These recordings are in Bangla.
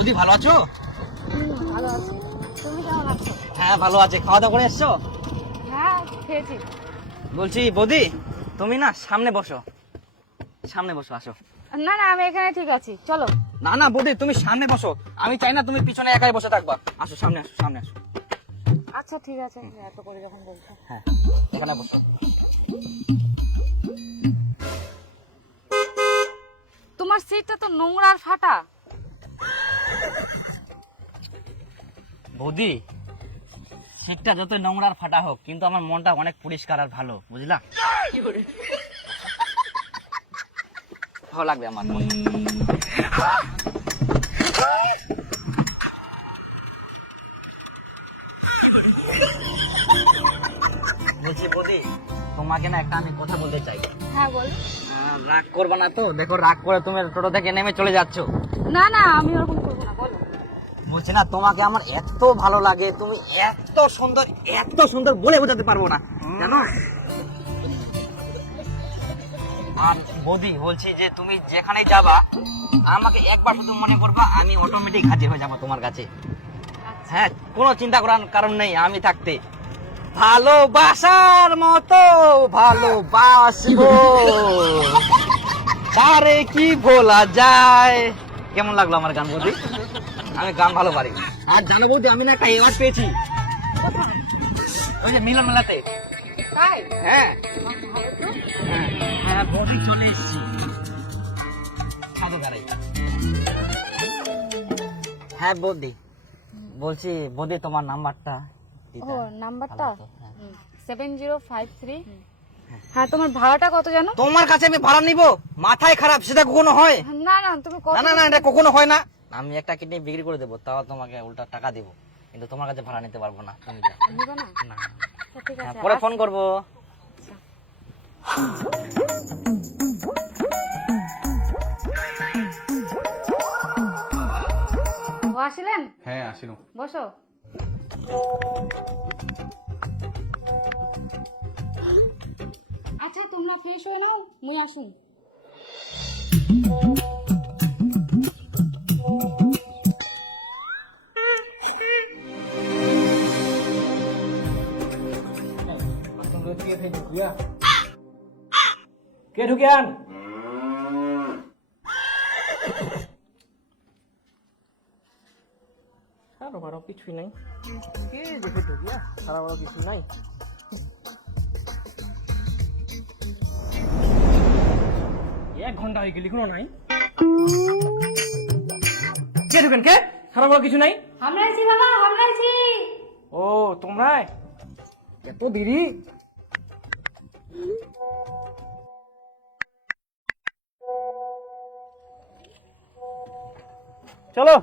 বৌদি ভালো আছো? ভালো আছি। তুমি কেমন আছো? হ্যাঁ ভালো আছে। খাওয়া দাওয়া করে এসছো? হ্যাঁ খেয়েছি। বলছি বৌদি তুমি না সামনে বসো, সামনে বসো, আসো। না না আমি এখানে ঠিক আছি, চলো। না না বৌদি তুমি সামনে বসো, আমি চাই না তুমি পিছনে একাই বসে থাকবা। আসো সামনে, আসো সামনে আসো। আচ্ছা ঠিক আছে, এত করে যখন বলছো। হ্যাঁ এখানে বসো। তোমার সিটটা তো নোংরা আর ফাটা। বৌদি সিটটা যত নোংরা আর ফাটা হোক, কিন্তু আমার মনটা অনেক পরিষ্কার আর ভালো, বুঝলা? ভালো লাগবে আমার মন। বলছি বৌদি তোমাকে না একটা আমি কথা বলতে চাই। হ্যাঁ বল। রাগ করবা না তো? দেখো রাগ করে তুমি টোটো থেকে নেমে চলে যাচ্ছ। না না আমি ওরকম করবো না, বলো। বলছি না তোমাকে আমার এত ভালো লাগে, তুমি এত সুন্দর, এত সুন্দর বলে বোঝাতে পারবো না, জানো? আর বৌদি বলছি যে তুমি যেখানেই যাবা আমাকে একবার শুধু মনে করবা, আমি অটোমেটিক হাজির হয়ে যাবো তোমার কাছে। হ্যাঁ কোনো চিন্তা করার কারণ নেই, আমি থাকতে। ভালোবাসার মতো ভালোবাসবো, তারে কি ভোলা যায়। কেমন লাগলো আমার গান বৌদি? আমি গান ভালো পারি। আর জানো বৌদি আমি না একটা অ্যাওয়ার্ড পেয়েছি ওই যে মিলন মেলাতে। তাই? হ্যাঁ হ্যাঁ বৌদি চলে এসেছি, ছাদে দাঁড়াই। হ্যাঁ বৌদি বলছি বৌদি তোমার নাম্বারটা দিতে। ও নাম্বারটা ভালো হতো, হ্যাঁ। 7053। হ্যাঁ তোমার ভাড়াটা কত জানো? তোমার কাছে আমি ভাড়া নিব? মাথায় খারাপ, সেটা কখনো হয়? না না তুমি কত? না না না এটা কখনো হয় না। আমি একটা কিডনি বিক্রি করে দেবো, তাও তোমাকে উল্টা টাকা দেবো, কিন্তু তোমার কাছে ভাড়া নিতে পারবো না। তুমি যাও। নিবা না? না আচ্ছা, ঠিক হ্যাঁ, আছে। পরে ফোন করবো। ও আসলেন? হ্যাঁ আসিল। বসো। আচ্ছা তোমরা ফ্রেশ হয়ে নাও, মুই আসুন। কে ঢুকিয়ান? সারা বারো কিছুই নাই, কে দেখে ঢুকিয়া? সারা বারো কিছু নাই। এক ঘন্টা হয়ে গেলি কোনো নাই। কে ঢুকেন? কে? সারা বারো কিছু নাই। আমরা আছি বাবা, আমরা আছি। ও তোমরা এত দেরি? চলো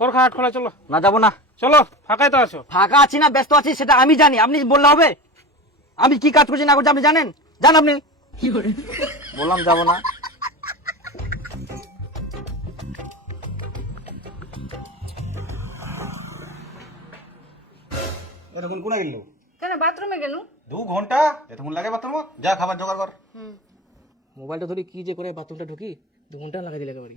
করখা হাট খোলা, চলো। না যাবো না। চলো, ফাঁকাই তো আছো। ফাঁকা আছি না ব্যস্ত আছি সেটা আমি জানি, আপনি বললে হবে? আমি কি কাজ করছি না করছি আপনি জানেন? জান আপনি? বললাম যাবো না। এতক্ষণ কোনে গেল? কেন বাথরুমে গেল? 2 ঘন্টা এতক্ষণ লাগে বাথরুম? যা খাবার জোগাড় কর। মোবাইলটা ধরে কি যে করে বাথরুমটা ঢুকি, 2 ঘন্টা লাগাই দিলে একেবারে।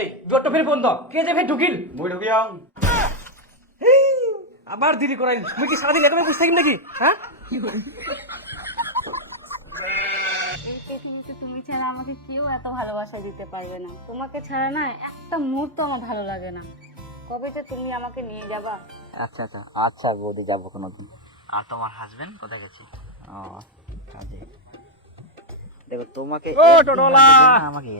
এই দুটো ফের বন্ধ, কে যে ফের ঢুকিল? মই ঢুকিয়াও। আবার দেরি করাইল। তুমি কি সারাদিন একেবারে বসে থাকি নাকি? হ্যাঁ এই পৃথিবীতে তুমি ছাড়া আমাকে কেউ এত ভালোবাসা দিতে পারবে না। তোমাকে ছাড়া না একটা মুহূর্ত আমার ভালো লাগে না। কবে যে তুমি আমাকে নিয়ে যাবা? আচ্ছা আচ্ছা আচ্ছা বৌদি যাবো কোনোদিন। আর তোমার হাজবেন্ড কোথায় যাচ্ছে? ও কাজে। দেখো তোমাকে ও টোটোলা! আমাকে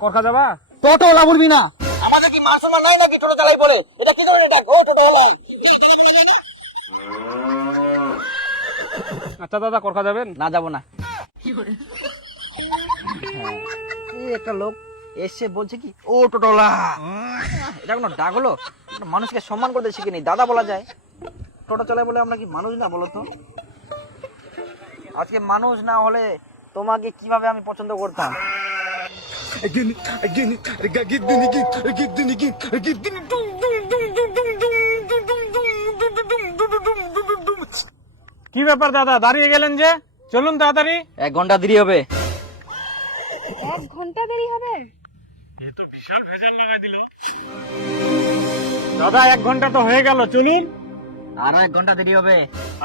করখা যাবা? টোটোলা বলবি না। আমাকে কি মান সম্মান নাই নাকি টোটো চালাই পড়ে? এটা কি করে ডাক? ও টোটোলা। আচ্ছা দাদা, করখা যাবেন? না যাবো না। হ্যাঁ, এই একটা লোক এসে বলছে কি ও টোটোলা। এটা কোনো ডাক হলো? একটা মানুষকে সম্মান করতে শিখিনি, দাদা বলা যায়। টোটো চালায় বলে আমরা কি মানুষ না বলো তো? আজকে মানুষ না হলে তোমাকে কিভাবে আমি পছন্দ করতাম? কি ব্যাপার দাদা, দাঁড়িয়ে গেলেন যে? চলুন তাড়াতাড়ি। 1 ঘন্টা দেরি হবে। 1 ঘন্টা দেরি হবে? দাদা 1 ঘন্টা তো হয়ে গেল, চলুন। আরো 1 ঘন্টা দেরি হবে।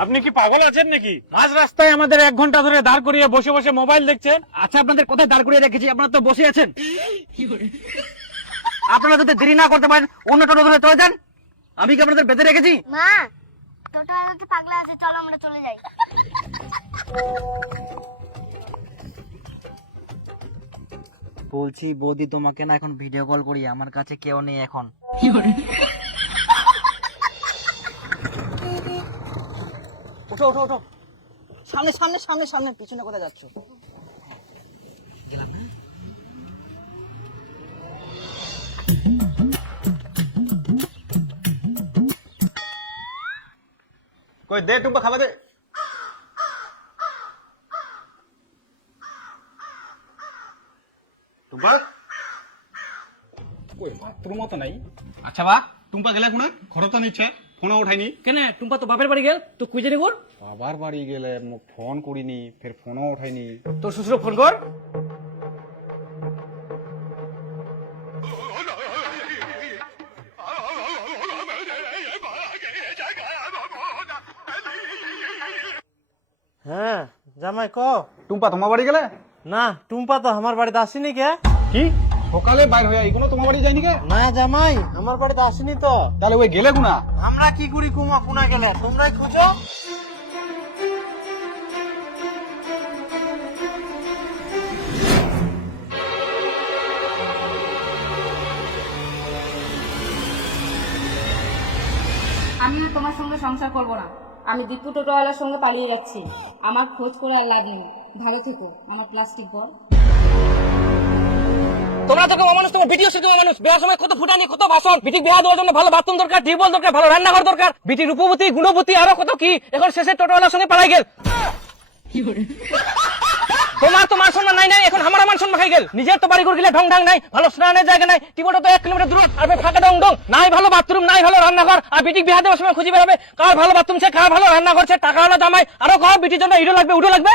আপনি কি পাগল আছেন নাকি? মাঝ রাস্তায় আমাদের 1 ঘন্টা ধরে দাঁড় করিয়ে বসে বসে মোবাইল দেখছেন। আচ্ছা, আপনাদের কোথায় দাঁড় করিয়ে রেখেছি? আপনারা তো বসে আছেন। আপনারা যদি দেরি না করতে পারেন অন্য টোটো ধরে চলে যান। আমি কি আপনাদের বেঁধে রেখেছি? মা টোটো আলাদা পাগলা আছে, চলো আমরা চলে যাই। বলছি বৌদি, তোমাকে না এখন ভিডিও কল করি, আমার কাছে কেউ নেই এখন। ওঠো ওঠো ওঠো, সামনে সামনে সামনে সামনে, পিছনে কোথায় যাচ্ছ? গেলাম না। কই দে টুম্পা, খাবার দে। টুম্পা কই, বাথরুমও তো নাই। আচ্ছা বা টুম্পা গেলে কোনে? ঘর তো নিচ্ছে, ফোনও উঠাইনি। কেন টুম্পা তো বাপের বাড়ি গেল, তো খুঁজে রে কর। বাবার বাড়ি গেলে মোক ফোন করিনি, ফের ফোনও উঠাইনি। তোর শ্বশুর ফোন কর। হ্যাঁ জামাই ক। টুম্পা তোমার বাড়ি গেলে? না টুম্পা তো আমার বাড়িতে আসেনি কে। কি সকালে বাইর হয়ে এগুলো তোমার বাড়ি যায়নি কে? না জামাই আমার বাড়িতে আসেনি তো। তাহলে ওই গেলে কোনা? আমরা কি করি কুমা কোনা গেলে, তোমরাই খুঁজো। আমিও তোমার সঙ্গে সংসার করব না। আমি দীপু টোটোওয়ালার সঙ্গে পালিয়ে যাচ্ছি। আমার খোঁজ করে আর লাভ নেই। ভালো থেকো আমার প্লাস্টিক বল। তোমরা তো মানুষ, তোমার ভিডিও শুধু মানুষ। বিয়ার সময় কত ফুটানি, কত ভাষণ। বিটি বিয়া দেওয়ার জন্য ভালো বাথরুম দরকার, টিউবওয়েল দরকার, ভালো রান্নাঘর দরকার। বিটি রূপবতী, গুণবতী, আরো কত কি। এখন শেষে টোটোওয়ালার সঙ্গে পালাই গেল। তোমার তো মান সম্মান নাই নাই, এখন আমার মান সম্মান খাই গেল। নিজের তো বাড়ি করে গেলে ঢং ঢং নাই, ভালো স্নানের জায়গা নাই, টিউবওয়েল তো 1 কিলোমিটার দূর, আর ফাঁকা ডং ডং নাই, ভালো বাথরুম নাই, ভালো রান্নাঘর। আর বিটি বিয়া দেওয়ার সময় খুঁজে বেড়াবে কার ভালো বাথরুম আছে, কার ভালো রান্নাঘর আছে, টাকা হলো জামাই। আরো কর বিটির জন্য ইডো লাগবে, উডো লাগবে।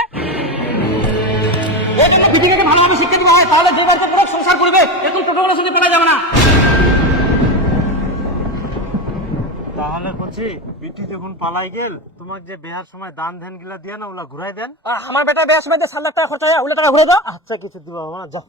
বিটিকে ভালোভাবে শিক্ষা দিতে হয়, তাহলে যে বাড়িতে পুরো সংসার করবে। এখন টোটোওয়ালার সঙ্গে পালা যাবে না। তাহলে কচি বিটি যখন পালাই গেল, তোমাকে যে বিয়ার সময় দান ধ্যান গিলা দিয়া না ওলা ঘুরাই দেন। আমার বেটা বিয়ার সময় 7 লাখ টাকা খরচা হয়, ওগুলো টাকা ঘুরে দাও। আচ্ছা কিছু দিবা না, যাও।